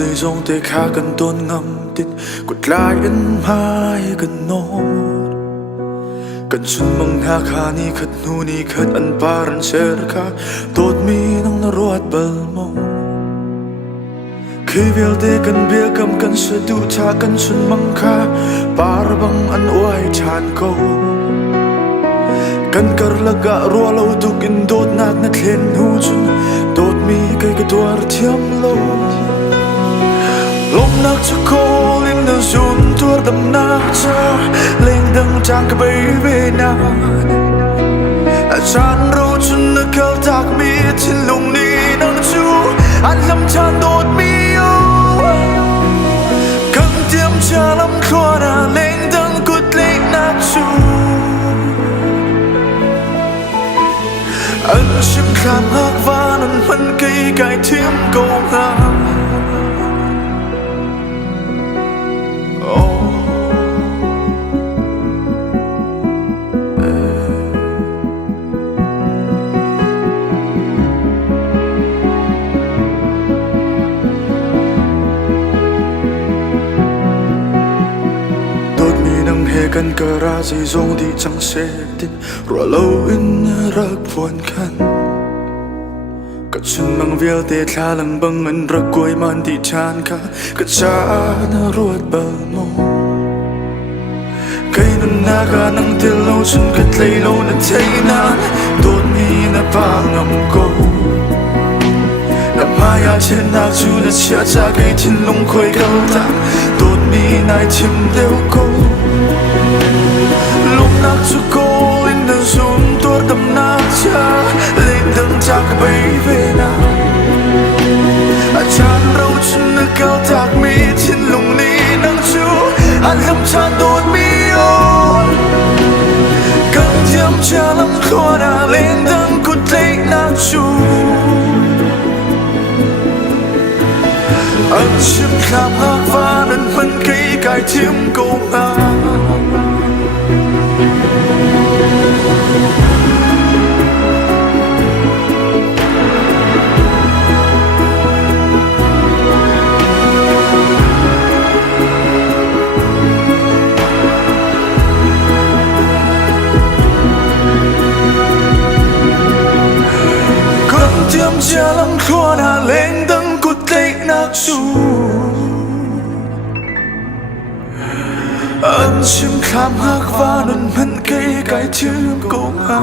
dây dòng tay khá cần tôn ngâm tít quật lại in hai cần nốt cần xuân mong ha khá ni khát nu ni khát an paran ser kha tot mi nang na ruat bal mo khi vel te cần bia cầm cần se du cha cần xuân mong kha par bang an oai chan ko kan kar laga ro lo tu kin dot nak na thlen hu chun dot mi kai ka twar thiam lo lom nak chu ko in na zun tur dam na cha leng dang chang ka bai ve na a chan ro chun na kal tak mi chin lung ni nang chu an lam chan dot mi yo kan tiam cha lam khwa na leng dang kut le nak chu anh xin khám hát và nâng phân cây cải thiêm câu nga đột mi nâng hề cần cờ ra dây dòng đi chẳng sẽ tin rồi lâu in rắc buồn khăn cất xuân mang viêu tê tha lăng băng anh rắc quay man đi chan cả cất cha na ruột bờ mô cây nâng na ga nâng tiêu lâu xuân cất lấy lâu na thấy na đột mi na pa ngầm cô na maya trên na chu na chia cha cây thiên lung khơi câu ta đột mi nai chim đeo cô lúc nát chu cô in na zoom tua tâm na cha lên đằng cha cái bay về na a chan rau chun na cao tak mi chin lung ni nang chu an lam chan đột mi on cần tiêm cha lam khwa na lên đằng cút lấy na chu anh xin khám hát và nâng phân cây cải thiêm câu nga tiêm cha lăng khwa na lên đằng cút lấy na chu anh xin khám hát và nâng phân cây cải thiêm câu nga